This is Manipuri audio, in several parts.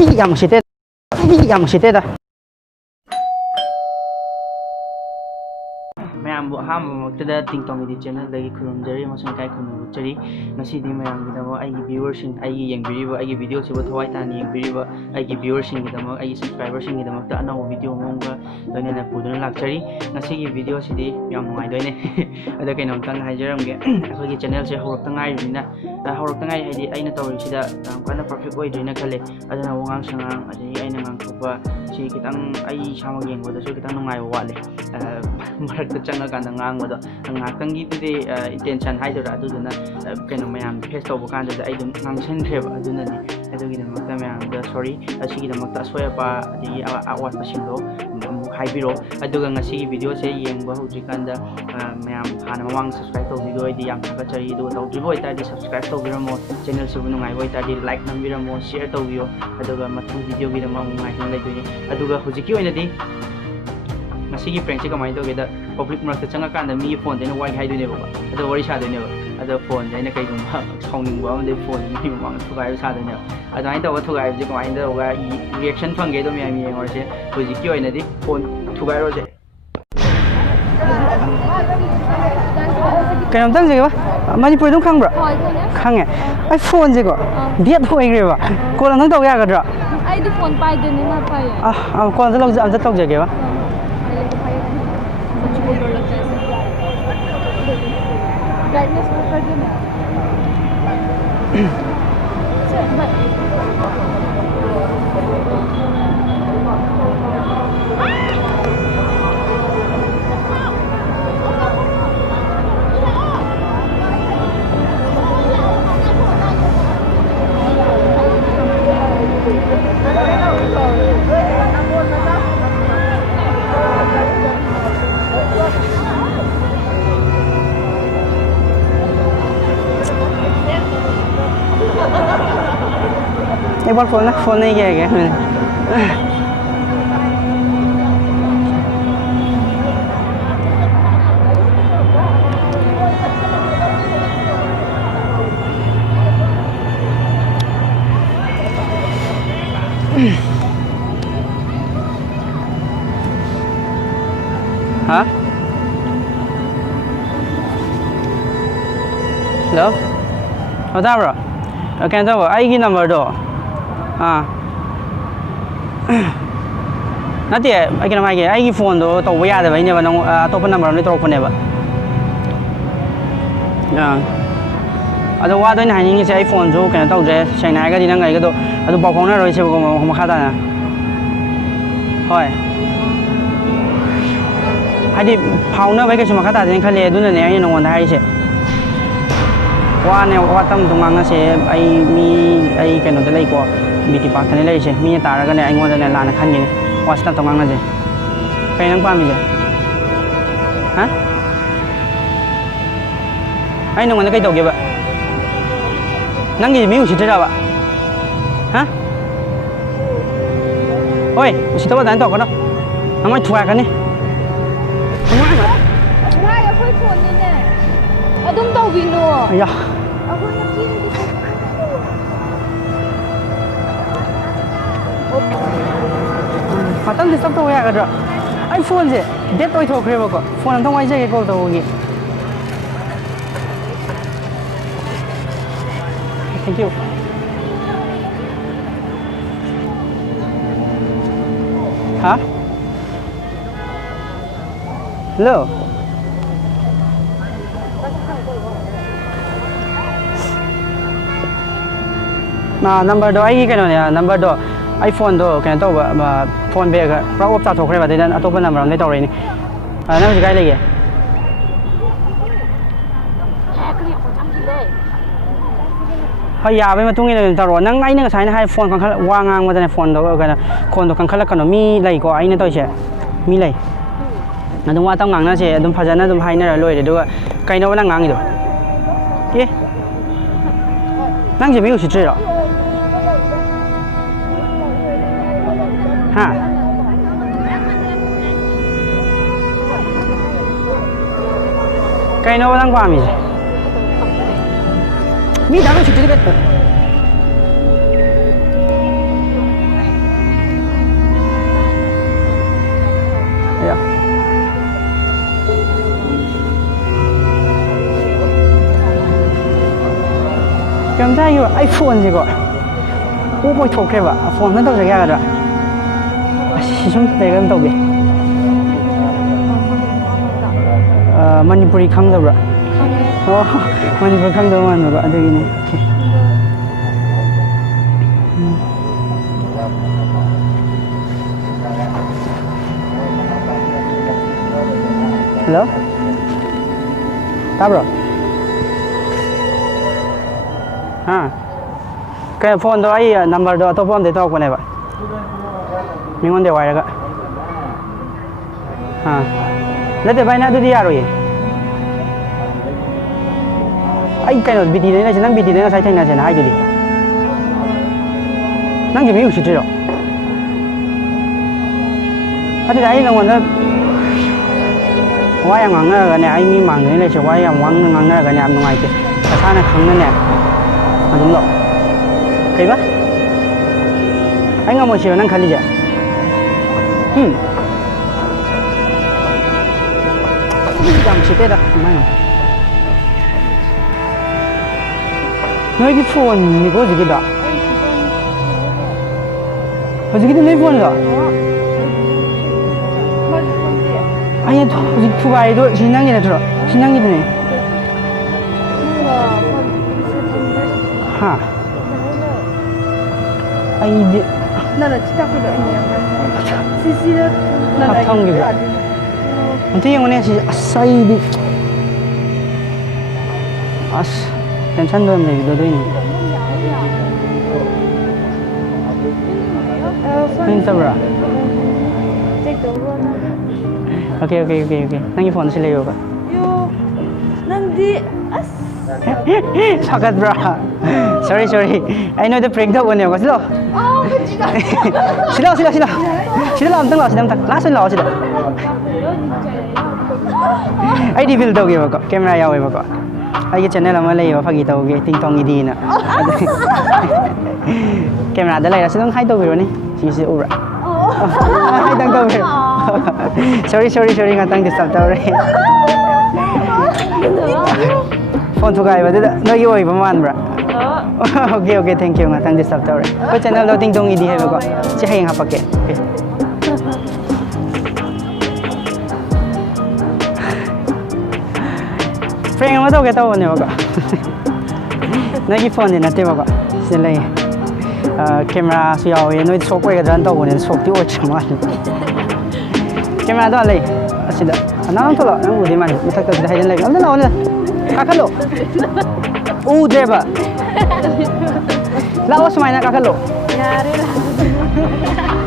ꯌꯥꯝ ꯁꯤꯠꯇꯦ ꯌꯥꯝ ꯁꯤꯠꯇꯦꯗ ꯃꯌꯥꯝꯕꯨ ꯑꯍꯥꯟꯕꯃꯛꯇꯗ ꯇꯤꯡꯇꯣꯡꯒꯤꯗꯤ ꯆꯦꯅꯦꯜꯗꯒꯤ ꯈꯨꯔꯨꯝꯖꯔꯤ ꯑꯃꯁꯨꯡ ꯏꯀꯥꯏ ꯈꯨꯔꯨꯝꯖꯔꯤ ꯉꯁꯤꯗꯤ ꯃꯌꯥꯝꯒꯤꯗꯃꯛ ꯑꯩꯒꯤ ꯚ꯭ꯌꯨꯋꯔꯁꯤꯡ ꯑꯩꯒꯤ ꯌꯦꯡꯕꯤꯔꯤꯕ ꯑꯩꯒꯤ ꯚꯤꯗꯤꯑꯣꯁꯤꯕꯨ ꯊꯋꯥꯏ ꯇꯥꯅ ꯌꯦꯡꯕꯤꯔꯤꯕ ꯑꯩꯒꯤ ꯚ꯭ꯌꯨꯋꯔꯁꯤꯡꯒꯤꯗꯃꯛ ꯑꯩꯒꯤ ꯁꯕꯁꯀ꯭ꯔꯥꯏꯕꯔꯁꯤꯡꯒꯤꯗꯃꯛꯇ ꯑꯅꯧꯕ ꯚꯤꯗꯤꯑꯣ ꯑꯃꯒ ꯂꯣꯏꯅꯅ ꯄꯨꯗꯨꯅ ꯂꯥꯛꯆꯔꯤ ꯉꯁꯤꯒꯤ ꯚꯤꯗꯤꯑꯣꯁꯤꯗꯤ ꯌꯥꯝ ꯅꯨꯡꯉꯥꯏꯗꯣꯏꯅꯦ ꯑꯗꯣ ꯀꯩꯅꯣꯝꯇꯪ ꯍꯥꯏꯖꯔꯝꯒꯦ ꯑꯩꯈꯣꯏꯒꯤ ꯆꯦꯅꯦꯜꯁꯦ ꯍꯧꯔꯛꯇ ꯉꯥꯏꯔꯤꯕꯅꯤꯅ ꯍꯧꯔꯛꯇ ꯉꯥꯏ ꯍꯥꯏꯗꯤ ꯑꯩꯅ ꯇꯧꯔꯤꯁꯤꯗ ꯌꯥꯝ ꯀꯟꯅ ꯄꯔꯐꯦꯛ ꯑꯣꯏꯗ꯭ꯔꯤꯅ ꯈꯜꯂꯦ ꯑꯗꯨꯅ ꯋꯥꯉꯥꯡ ꯁꯉꯥꯡ ꯑꯗꯒꯤ ꯑꯩꯅ ꯉꯥꯡꯊꯣꯛꯄ ꯁꯤ ꯈꯤꯇꯪ ꯑꯩ ꯏꯁꯥꯃꯛ ꯌꯦꯡꯕꯗꯁꯨ ꯈꯤꯇꯪ ꯅꯨꯡꯉꯥꯏꯕ ꯋꯥꯠꯂꯦ ꯃꯔꯛꯇ ꯆꯪꯉꯀꯥꯟꯗ ꯉꯥꯡꯕꯗꯣ ꯉꯥꯏꯍꯥꯛꯇꯪꯒꯤꯗꯨꯗꯤ ꯏꯟꯇꯦꯟꯁꯟ ꯍꯥꯏꯗꯣꯏꯔꯥ ꯑꯗꯨꯗꯨꯅ ꯀꯩꯅꯣ ꯃꯌꯥꯝ ꯐꯦꯁ ꯇꯧꯕ ꯀꯥꯟꯗꯨꯗ ꯑꯩ ꯑꯗꯨꯝ ꯉꯥꯡꯁꯟꯈ꯭ꯔꯦꯕ ꯑꯗꯨꯅꯅꯤ ꯑꯗꯨꯒꯤꯗꯃꯛꯇ ꯃꯌꯥꯝꯗ ꯁꯣꯔꯤ ꯑꯁꯤꯒꯤꯗꯃꯛꯇ ꯑꯁꯣꯏ ꯑꯄꯥ ꯑꯗꯒꯤ ꯑꯋꯥꯠꯄꯁꯤꯡꯗꯣ ꯑꯃꯨꯛ ꯍꯥꯏꯕꯤꯔꯣ ꯑꯗꯨꯒ ꯉꯁꯤꯒꯤ ꯚꯤꯗꯤꯑꯣꯁꯦ ꯌꯦꯡꯕ ꯍꯧꯗ꯭ꯔꯤꯀꯥꯟꯗ ꯃꯌꯥꯝ ꯍꯥꯟꯅ ꯃꯃꯥꯡꯗ ꯁꯕꯁꯀ꯭ꯔꯥꯏꯕ ꯇꯧꯕꯤꯗꯣ ꯑꯩꯗꯤ ꯌꯥꯝ ꯊꯥꯒꯠꯆꯔꯤ ꯑꯗꯨꯒ ꯇꯧꯗ꯭ꯔꯤꯕ ꯑꯣꯏꯇꯥꯔꯗꯤ ꯁꯕꯁꯀ꯭ꯔꯥꯏꯕ ꯇꯧꯕꯤꯔꯝꯃꯣ ꯆꯦꯅꯦꯜꯁꯤꯕꯨ ꯅꯨꯡꯉꯥꯏꯕ ꯑꯣꯏꯇꯥꯔꯗꯤ ꯂꯥꯏꯛ ꯅꯝꯕꯤꯔꯝꯃꯣ ꯁꯤꯌꯔ ꯇꯧꯕꯤꯌꯣ ꯑꯗꯨꯒ ꯃꯊꯪ ꯚꯤꯗꯤꯑꯣꯒꯤꯗꯃꯛ ꯑꯃꯨꯛ ꯉꯥꯏꯗꯨꯅ ꯂꯩꯗꯣꯏꯅꯤ ꯑꯗꯨꯒ ꯍꯧꯖꯤꯛꯀꯤ ꯑꯣꯏꯅꯗꯤ ꯉꯁꯤꯒꯤ ꯄ꯭ꯔꯦꯡꯁꯦ ꯀꯃꯥꯏꯅ ꯇꯧꯒꯦꯗ ꯄꯕ꯭ꯂꯤꯛ ꯃꯔꯛꯇ ꯆꯪꯉꯀꯥꯟꯗ ꯃꯤꯒꯤ ꯐꯣꯟꯁꯦ ꯑꯩꯅ ꯋꯥꯏꯒꯦ ꯍꯥꯏꯗꯣꯏꯅꯦꯕꯀꯣ ꯑꯗꯣ ꯋꯥꯔꯤ ꯁꯥꯗꯣꯏꯅꯦꯕ ꯑꯗꯣ ꯐꯣꯟꯁꯦ ꯑꯩꯅ ꯀꯩꯒꯨꯝꯕ ꯁꯥꯎꯅꯤꯡꯕ ꯑꯃꯗꯤ ꯐꯣꯟꯁꯦ ꯃꯤ ꯃꯃꯥꯡꯗ ꯊꯨꯒꯥꯏꯕ ꯁꯥꯗꯣꯏꯅꯦꯕ ꯑꯗꯨꯃꯥꯏꯅ ꯇꯧꯕ ꯊꯨꯒꯥꯏꯕꯁꯦ ꯀꯃꯥꯏꯅ ꯇꯧꯔꯒ ꯔꯤꯌꯦꯛꯁꯟ ꯐꯪꯒꯦꯗꯣ ꯃꯌꯥꯝ ꯌꯦꯡꯉꯨꯔꯁꯦ ꯍꯧꯖꯤꯛꯀꯤ ꯑꯣꯏꯅꯗꯤ ꯐꯣꯟ ꯊꯨꯒꯥꯏꯔꯣꯁꯦ ꯀꯩꯅꯣꯝꯇꯪꯁꯦꯕ ꯃꯅꯤꯄꯨꯔ ꯑꯗꯨꯝ ꯈꯪꯕ꯭ꯔꯥ ꯈꯪꯉꯦ ꯑꯩ ꯐꯣꯟꯁꯦꯀꯣ ꯗꯦꯠ ꯑꯣꯏꯈ꯭ꯔꯦꯕ ꯀꯣꯜ ꯑꯝꯇꯪ ꯇꯧ ꯌꯥꯒꯗ꯭ꯔꯥ ꯑꯩꯗꯤ ꯐꯣꯟ ꯄꯥꯏꯗꯦꯅꯤꯅ ꯄꯥꯏꯌꯦ ꯀꯣꯜ ꯑꯝꯇ ꯇꯧꯖꯒꯦꯕ एक बार फोन नहीं किया गया मैंने हाँ हेलो बता ब्रो क्या तब आई नंबर दो नते कम है फोन तब यादव अतोप नंबर तौरपनेब अब वाद हाइनिंगे फोन कहीं तौद्रे सेंगना है नंगो पाव फाउनरोसे मखा ताना हय हाइदि फाउनब कैसे मखा तादे खले नोंद हाइसे वाने वातम गांगसे कहीं लेको बीटी पार्कने लेसे मी तारगने लाना खनगने वास्ता तो गांगसे कई नंग पामीसे हाँ आई नोंद कई तौगेबा नंगी मी उसिद्राबा हाँ ओए उसिद्राबा दान तौकनो नंग थुगाकनी अदुम तौबिनो अया मतम डिस्टर्ब तब यागद्रा आई फोन से डेट ओइथोख्रेबको फोन अंतंग वाइजगे कॉल तौगी थैंक यू हाँ हेलो नंबर दो आई कनो नंबर दो आई फोन दो कहीं तब फोन पे पूरा ऑफ चाथोख्रेब अतोप नंबर अम तौरनी नंग हूँ कई लेगे हाँ याबे तौर नंग अगर फोन कंखल वा गांगदने फोन खोन कंखलकनो मी लेको अगर तौसे मी ले वातम गांगनासे फजन हाइनर लोरे कईनो नंग गांगिदो ए नंगे मी उसिद्रो हाँ कईनो नंग पामीसे मी दाग उसिद्रो ꯀꯩꯝꯇ ꯍꯥꯏꯈꯤꯕ ꯑꯩ ꯐꯣꯟꯁꯦꯀꯣ ꯑꯣꯞ ꯑꯣꯏꯊꯣꯛꯈ꯭ꯔꯦꯕ ꯐꯣꯟ ꯑꯝꯇ ꯇꯧꯖꯒꯦ ꯌꯥꯒꯗ꯭ꯔꯥ ꯑꯁ ꯁꯨꯝ ꯂꯩꯔꯒ ꯑꯗꯨꯝ ꯇꯧꯒꯦ ꯃꯅꯤꯄꯨꯔꯤ ꯈꯪꯗꯕ꯭ꯔꯥ ꯑꯣ ꯃꯅꯤꯄꯨꯔꯤ ꯈꯪꯗꯕ ꯃꯥꯟꯕꯀꯣ ꯑꯗꯨꯒꯤꯅꯦ ꯍꯜꯂꯣ ꯇꯥꯕ꯭ꯔꯣ ꯀꯩꯅꯣ ꯐꯣꯟꯗꯣ ꯑꯩ ꯅꯝꯕꯔꯗꯣ ꯑꯇꯣꯞꯄ ꯑꯝꯗꯩ ꯇꯧꯔꯛꯄꯅꯦꯕ ꯃꯤꯉꯣꯟꯗꯩ ꯋꯥꯏꯔꯒ ꯅꯠꯇꯦ ꯚꯥꯏ ꯅꯪ ꯑꯗꯨꯗꯤ ꯌꯥꯔꯣꯏꯌꯦ ꯑꯩ ꯀꯩꯅꯣ ꯕꯤꯇꯤꯗꯩ ꯂꯩꯁꯦ ꯅꯪ ꯕꯤꯇꯤꯗꯩ ꯉꯁꯥꯏ ꯊꯦꯡꯅꯁꯦꯅ ꯍꯥꯏꯗꯨꯗꯤ ꯅꯪꯁꯦ ꯃꯤ ꯎꯁꯤꯠꯇ꯭ꯔꯤꯔꯣ ꯑꯗꯨꯗꯤ ꯑꯩ ꯅꯪꯉꯣꯟꯗ ꯋꯥ ꯌꯥꯝ ꯉꯥꯡꯅꯔꯒꯅꯦ ꯑꯩ ꯃꯤ ꯃꯥꯡꯗꯅꯤ ꯂꯩꯁꯦ ꯋꯥ ꯌꯥꯝ ꯋꯥꯡꯅ ꯉꯥꯡꯅꯔꯒꯅꯦ ꯌꯥꯝ ꯅꯨꯡꯉꯥꯏꯇꯦ ꯅꯁꯥꯅ ꯈꯪꯅꯅꯦ ꯑꯗꯨꯝ ꯂꯥꯛꯑꯣ ꯀꯩꯕ ꯑꯩ ꯉꯝꯃꯣꯏꯁꯤꯔꯣ ꯅꯪ ꯈꯜꯂꯤꯁꯦ ꯌꯥꯝ ꯁꯤꯠꯇꯦꯗ ꯀꯃꯥꯏꯅ ꯅꯣꯏꯒꯤ ꯐꯣꯟꯅꯤꯀꯣ ꯍꯧꯖꯤꯛꯀꯤꯗꯣ ꯍꯧꯖꯤꯛꯀꯤꯗꯤ ꯅꯣꯏ ꯐꯣꯟꯗꯣ ꯑꯩꯅ ꯍꯧꯖꯤꯛ ꯊꯨꯒꯥꯏꯔꯤꯗꯣ ꯁꯤ ꯅꯪꯒꯤ ꯅꯠꯇ꯭ꯔꯣ ꯁꯤ ꯅꯪꯒꯤꯗꯨꯅꯦ ꯍꯥ ꯑꯩꯗꯤ ꯊꯝꯈꯤꯕ ꯑꯝꯇ ꯌꯦꯡꯉꯨꯅꯦ ꯁꯤ ꯑꯁ ꯑꯩꯗꯤ ꯑꯁ ꯇꯦꯟꯁꯟꯗꯣ ꯌꯥꯝ ꯂꯩꯕꯗꯣ ꯑꯗꯨꯏꯅꯤ ꯅꯠꯇꯕ꯭ꯔꯥ ꯑꯣꯀꯦ ꯅꯪꯒꯤ ꯐꯣꯟꯗ ꯁꯤ ꯂꯩꯌꯣꯕ ꯅꯪꯗꯤ ꯁꯥꯒꯠꯕ꯭ꯔꯥ ꯁꯣꯔꯤ ꯑꯩ ꯅꯣꯏꯗ ꯄ꯭ꯔꯦꯡ ꯇꯧꯕꯅꯦꯕꯀꯣ ꯁꯤꯗ ꯂꯥꯛꯑꯣ ꯑꯝꯇꯪ ꯂꯥꯛꯑꯣ ꯁꯤꯗ ꯑꯝꯇꯪ ꯂꯥꯁ ꯑꯣꯏꯅ ꯂꯥꯛꯑꯣ ꯁꯤꯗ ꯑꯩ ꯔꯤꯚꯤꯜ ꯇꯧꯒꯦꯕꯀꯣ ꯀꯦꯃꯦꯔꯥ ꯌꯥꯎꯋꯦꯕꯀꯣ ꯑꯩꯒꯤ ꯆꯦꯅꯦꯜ ꯑꯃ ꯂꯩꯌꯦꯕ ꯐꯥꯒꯤ ꯇꯧꯒꯦ ꯇꯤꯡꯇꯣꯡ ꯏꯗꯤꯅ ꯀꯦꯃꯦꯔꯥꯗ ꯂꯩꯔ ꯁꯤ ꯑꯗꯨꯝ ꯍꯥꯏ ꯇꯧꯕꯤꯔꯣꯅꯦ ꯁꯤꯁꯦ ꯎꯕ꯭ꯔꯥ ꯍꯥꯏꯗꯪ ꯇꯧꯕꯤꯔꯣ ꯁꯣꯔꯤ ꯉꯥꯛꯇꯪ ꯗꯤꯁꯇꯔꯕ ꯇꯧꯔꯦ ꯐꯣꯟ ꯊꯨꯒꯥꯏꯕꯗꯨꯗ ꯅꯣꯏꯒꯤ ꯑꯣꯏꯕ ꯃꯥꯟꯕ꯭ꯔꯥ ꯑꯣꯀꯦ ꯊꯦꯡꯛ ꯌꯨ ꯉꯥꯛꯇꯪ ꯗꯤꯁꯇꯔꯕ ꯇꯧꯔꯦ ꯑꯩꯈꯣꯏ ꯆꯦꯅꯦꯜꯗꯣ ꯇꯤꯡꯇꯣꯡ ꯏꯗꯤ ꯍꯥꯏꯕꯀꯣ ꯁꯤ ꯍꯌꯦꯡ ꯍꯥꯞꯄꯛꯀꯦ ꯄ꯭ꯔꯦꯡ ꯑꯃ ꯇꯧꯒꯦ ꯇꯧꯕꯅꯦꯕꯀꯣ ꯅꯣꯏꯒꯤ ꯐꯣꯟꯗꯤ ꯅꯠꯇꯦꯕꯀꯣ ꯁꯤꯗ ꯂꯩꯌꯦ ꯀꯦꯃꯦꯔꯥꯁꯨ ꯌꯥꯎꯋꯦ ꯅꯣꯏ ꯁꯣꯛ ꯑꯣꯏꯒꯗ꯭ꯔꯥꯅ ꯇꯧꯕꯅꯦ ꯁꯣꯛꯇꯤ ꯑꯣꯏꯗ꯭ꯔ ꯃꯥꯜꯂꯦ ꯀꯦꯃꯦꯔꯥꯗꯣ ꯂꯩ ꯑꯁꯤꯗ ꯅꯪ ꯊꯣꯛꯂꯛꯑꯣ ꯅꯪ ꯎꯗꯦ ꯃꯥꯜꯂꯦ ꯃꯊꯛꯇ ꯁꯤꯗ ꯍꯩꯖꯟ ꯂꯩꯕ ꯑꯝꯇ ꯂꯥꯛꯑꯣꯅꯦ ꯀꯥꯈꯠꯂꯣ ꯎꯗ꯭ꯔꯦꯕ ꯂꯥꯛꯑꯣ ꯁꯨꯃꯥꯏꯅ ꯀꯥꯈꯠꯂꯣ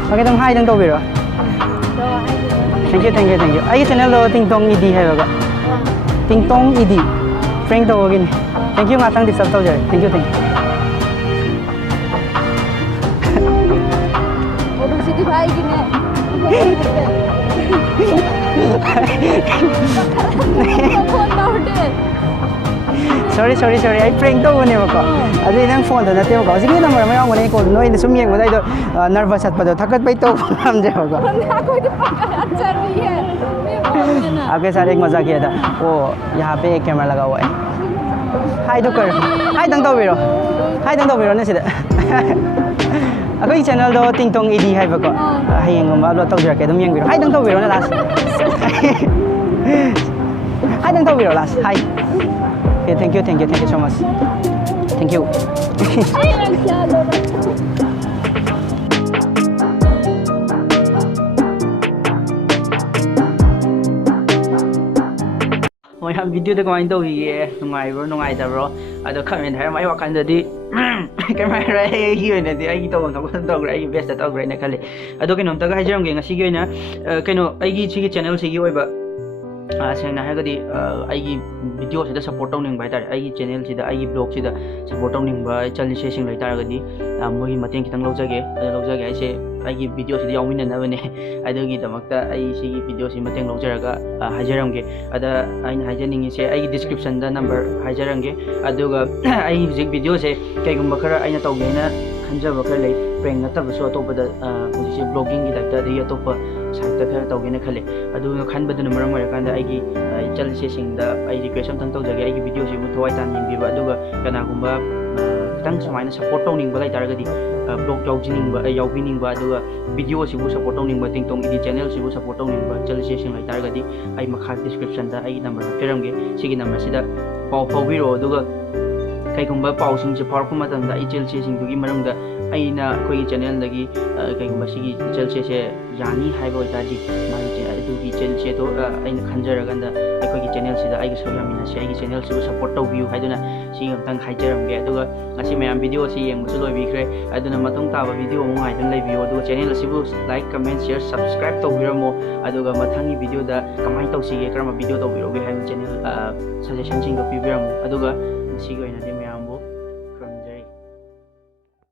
ꯑꯣꯀꯦ ꯑꯗꯨꯝ ꯍꯥꯏꯗꯪ ꯇꯧꯕꯤꯔꯣ ꯊꯦꯡꯛ ꯌꯨ ꯑꯩꯒꯤ ꯆꯦꯅꯦꯜꯗꯣ ꯇꯤꯡꯇꯣꯡ ꯏꯗꯤ ꯍꯥꯏꯕꯀꯣ ꯇꯤꯡꯇꯣꯡ ꯏꯗꯤ ꯄ꯭ꯔꯦꯡ ꯇꯧꯕꯒꯤꯅꯤ ꯊꯦꯡꯛ ꯌꯨ ꯉꯥꯛꯇꯪ ꯗꯤꯁꯇꯔꯕ ꯇꯧꯖꯔꯦ ꯊꯦꯡꯛ ꯌꯨ ꯁꯤꯗꯤ ꯚꯥꯏꯒꯤꯅꯦ ꯐꯣꯟ ꯇꯧꯔꯗꯦ ꯁꯣꯔꯤ ꯑꯩ ꯄ꯭ꯔꯦꯡ ꯇꯧꯕꯅꯦꯕꯀꯣ ꯑꯗꯨꯗꯤ ꯅꯪ ꯐꯣꯟꯗꯣ ꯅꯠꯇꯦꯕꯀꯣ ꯍꯧꯖꯤꯛꯀꯤ ꯅꯝꯕꯔ ꯑꯃ ꯌꯥꯎꯕꯅꯦ ꯀꯣꯜ ꯅꯣꯏꯅ ꯁꯨꯝ ꯌꯦꯡꯕꯗ ꯑꯩꯗꯣ ꯅꯔꯚꯁ ꯆꯠꯄꯗꯣ ꯊꯛꯀꯠꯄꯩ ꯇꯧꯕ ꯉꯝꯗ꯭रेबको आपके साथ एक मजा किया था वो यहाँ पे एक कैमरा लगा हुआ है हाय तो कर हाय दंग तौबिरो ने सिदा अखोई चैनल दो टिंगटोंग इडी हाइबको हयेंगुम्बा अपलोड तौजरके दम येंबिरो हाय दंग तौबिरो ने लास्ट हाय दंग तौबिरो लास्ट हाय okay thank you so much thank you ꯃꯌꯥꯝ ꯚꯤꯗꯤꯑꯣꯗ ꯀꯃꯥꯏꯅ ꯇꯧꯕꯤꯒꯦ ꯅꯨꯡꯉꯥꯏꯕ꯭ꯔꯣ ꯑꯗꯣ ꯀꯃꯦꯟ ꯍꯥꯏꯔꯝꯃꯣ ꯑꯩ ꯋꯥꯈꯜꯗꯗꯤ ꯀꯃꯥꯏꯅ ꯑꯩꯒꯤ ꯑꯣꯏꯅꯗꯤ ꯑꯩꯒꯤ ꯇꯧꯐꯝ ꯊꯣꯛꯄ ꯇꯧꯈ꯭ꯔꯦ ꯑꯩꯒꯤ ꯕꯦꯁꯇ ꯇꯧꯈ꯭ꯔꯦꯅ ꯈꯜꯂꯤ ꯑꯗꯣ ꯀꯩꯅꯣꯝꯇꯒ ꯍꯥꯏꯖꯔꯝꯒꯦ ꯉꯁꯤꯒꯤ ꯑꯣꯏꯅ ꯑꯩꯒꯤ ꯁꯤꯒꯤ ꯆꯦꯅꯦꯜꯁꯤꯒꯤ ꯑꯣꯏꯕ ꯁꯦꯡꯅ ꯍꯥꯏꯔꯒꯗꯤ ꯑꯩꯒꯤ ꯚꯤꯗꯤꯑꯣꯁꯤꯗ ꯁꯞꯄꯣꯔꯠ ꯇꯧꯅꯤꯡꯕ ꯍꯥꯏꯇꯥꯔꯦ ꯑꯩꯒꯤ ꯆꯦꯅꯦꯜꯁꯤꯗ ꯑꯩꯒꯤ ꯕ꯭ꯂꯣꯒꯁꯤꯗ ꯁꯞꯄꯣꯔꯠ ꯇꯧꯅꯤꯡꯕ ꯏꯆꯜ-ꯏꯆꯦꯁꯤꯡ ꯂꯩꯇꯥꯔꯒꯗꯤ ꯃꯣꯏꯒꯤ ꯃꯇꯦꯡ ꯈꯤꯇꯪ ꯂꯧꯖꯒꯦ ꯍꯥꯏꯁꯦ ꯑꯩꯒꯤ ꯚꯤꯗꯤꯑꯣꯁꯤꯗ ꯌꯥꯎꯃꯤꯟꯅꯅꯕꯅꯦ ꯑꯗꯨꯒꯤꯗꯃꯛꯇ ꯑꯩ ꯁꯤꯒꯤ ꯚꯤꯗꯤꯑꯣꯁꯤ ꯃꯇꯦꯡ ꯂꯧꯖꯔꯒ ꯍꯥꯏꯖꯔꯝꯒꯦ ꯑꯗ ꯑꯩꯅ ꯍꯥꯏꯖꯅꯤꯡꯉꯤꯁꯦ ꯑꯩꯒꯤ ꯗꯤꯁꯀ꯭ꯔꯤꯞꯁꯟꯗ ꯅꯝꯕꯔ ꯍꯥꯏꯖꯔꯝꯒꯦ ꯑꯗꯨꯒ ꯑꯩ ꯍꯧꯖꯤꯛ ꯚꯤꯗꯤꯑꯣꯁꯦ ꯀꯩꯒꯨꯝꯕ ꯈꯔ ꯑꯩꯅ ꯇꯧꯒꯦꯅ ꯈꯟꯖꯕ ꯈꯔ ꯂꯩ ꯄ꯭ꯔꯦꯡ ꯅꯠꯇꯕꯁꯨ ꯑꯇꯣꯞꯄꯗ ꯍꯧꯖꯤꯛꯁꯦ ꯕ꯭ꯂꯣꯒꯤꯡꯒꯤ ꯇꯥꯏꯞꯇ ꯑꯗꯒꯤ ꯑꯇꯣꯞꯄ ꯁꯥꯏꯠꯇ ꯈꯔ ꯇꯧꯒꯦꯅ ꯈꯜꯂꯦ ꯑꯗꯨꯅ ꯈꯟꯕꯗꯨꯅ ꯃꯔꯝ ꯑꯣꯏꯔꯀꯥꯟꯗ ꯑꯩꯒꯤ ꯏꯆꯜ-ꯏꯆꯦꯁꯤꯡꯗ ꯑꯩ ꯔꯤꯀ꯭ꯋꯦꯁ ꯑꯝꯇꯪ ꯇꯧꯖꯒꯦ ꯑꯩꯒꯤ ꯚꯤꯗꯤꯑꯣꯁꯤꯕꯨ ꯊꯋꯥꯏ ꯇꯥꯅ ꯌꯦꯡꯕꯤꯕ ꯑꯗꯨꯒ ꯀꯅꯥꯒꯨꯝꯕ ꯈꯤꯇꯪ ꯁꯨꯃꯥꯏꯅ ꯁꯞꯄꯣꯔꯠ ꯇꯧꯅꯤꯡꯕ ꯂꯩꯇꯥꯔꯒꯗꯤ ꯕ꯭ꯂꯣꯛ ꯌꯥꯎꯕꯤꯅꯤꯡꯕ ꯑꯗꯨꯒ ꯚꯤꯗꯤꯑꯣꯁꯤꯕꯨ ꯁꯞꯄꯣꯔꯠ ꯇꯧꯅꯤꯡꯕ ꯇꯤꯡꯇꯣꯡ ꯏꯗꯤ ꯆꯦꯅꯦꯜꯁꯤꯕꯨ ꯁꯞꯄꯣꯔꯠ ꯇꯧꯅꯤꯡꯕ ꯏꯆꯜꯁꯤꯡ ꯂꯩꯇꯥꯔꯒꯗꯤ ꯑꯩ ꯃꯈꯥ ꯗꯤꯁꯀ꯭ꯔꯤꯞꯁꯟꯗ ꯑꯩꯒꯤ ꯅꯝꯕꯔ ꯍꯥꯞꯆꯔꯝꯒꯦ ꯁꯤꯒꯤ ꯅꯝꯕꯔꯁꯤꯗ ꯄꯥꯎ ꯐꯥꯎꯕꯤꯔꯛꯑꯣ ꯑꯗꯨꯒ ꯀꯩꯒꯨꯝꯕ ꯄꯥꯎꯁꯤꯡꯁꯦ ꯐꯥꯎꯔꯛꯄ ꯃꯇꯝꯗ ꯏꯆꯦꯜꯁꯤꯡꯗꯨꯒꯤ ꯃꯔꯝꯗ ꯑꯩꯅ ꯑꯩꯈꯣꯏꯒꯤ ꯆꯦꯅꯦꯜꯗꯒꯤ ꯀꯩꯒꯨꯝꯕ ꯁꯤꯒꯤ ꯏꯆꯦꯜꯁꯦ ꯌꯥꯅꯤ ꯍꯥꯏꯕ ꯑꯣꯏꯇꯥꯔꯗꯤ ꯃꯥꯒꯤ ꯑꯗꯨꯒꯤ ꯏꯆꯦꯜꯁꯦꯗꯣ ꯑꯩꯅ ꯈꯟꯖꯔꯀꯥꯟꯗ ꯑꯩꯈꯣꯏꯒꯤ ꯆꯦꯅꯦꯜꯁꯤꯗ ꯑꯩꯒ ꯁꯔꯨꯛ ꯌꯥꯃꯤꯟꯅꯁꯤ ꯑꯩꯒꯤ ꯆꯦꯅꯦꯜꯁꯤꯕꯨ ꯁꯞꯄꯣꯔꯠ ꯇꯧꯕꯤꯌꯨ ꯍꯥꯏꯗꯨꯅ ꯁꯤ ꯑꯃꯇꯪ ꯍꯥꯏꯖꯔꯝꯒꯦ ꯑꯗꯨꯒ ꯉꯁꯤ ꯃꯌꯥꯝ ꯚꯤꯗꯤꯑꯣꯁꯤ ꯌꯦꯡꯕꯁꯨ ꯂꯣꯏꯕꯤꯈ꯭ꯔꯦ ꯑꯗꯨꯅ ꯃꯇꯨꯡ ꯇꯥꯕ ꯚꯤꯗꯤꯑꯣ ꯑꯃꯨꯛ ꯉꯥꯏꯗꯨꯅ ꯂꯩꯕꯤꯌꯨ ꯑꯗꯨꯒ ꯆꯦꯅꯦꯜ ꯑꯁꯤꯕꯨ ꯂꯥꯏꯛ ꯀꯃꯦꯟ ꯁꯤꯌꯔ ꯁꯕꯁꯀ꯭ꯔꯥꯏꯕ ꯇꯧꯕꯤꯔꯝꯃꯣ ꯑꯗꯨꯒ ꯃꯊꯪꯒꯤ ꯚꯤꯗꯤꯑꯣꯗ ꯀꯃꯥꯏꯅ ꯇꯧꯁꯤꯒꯦ ꯀꯔꯝꯕ ꯚꯤꯗꯤꯑꯣ ꯇꯧꯕꯤꯔꯣꯒꯦ ꯍꯥꯏꯕ ꯆꯦꯅꯦꯜ ꯁꯖꯦꯁꯟꯁꯤꯡꯗꯣ ꯄꯤꯕꯤꯔꯝꯃꯣ ꯑꯗꯨꯒ ꯉꯁꯤꯒꯤ ꯑꯣꯏꯅꯗꯤ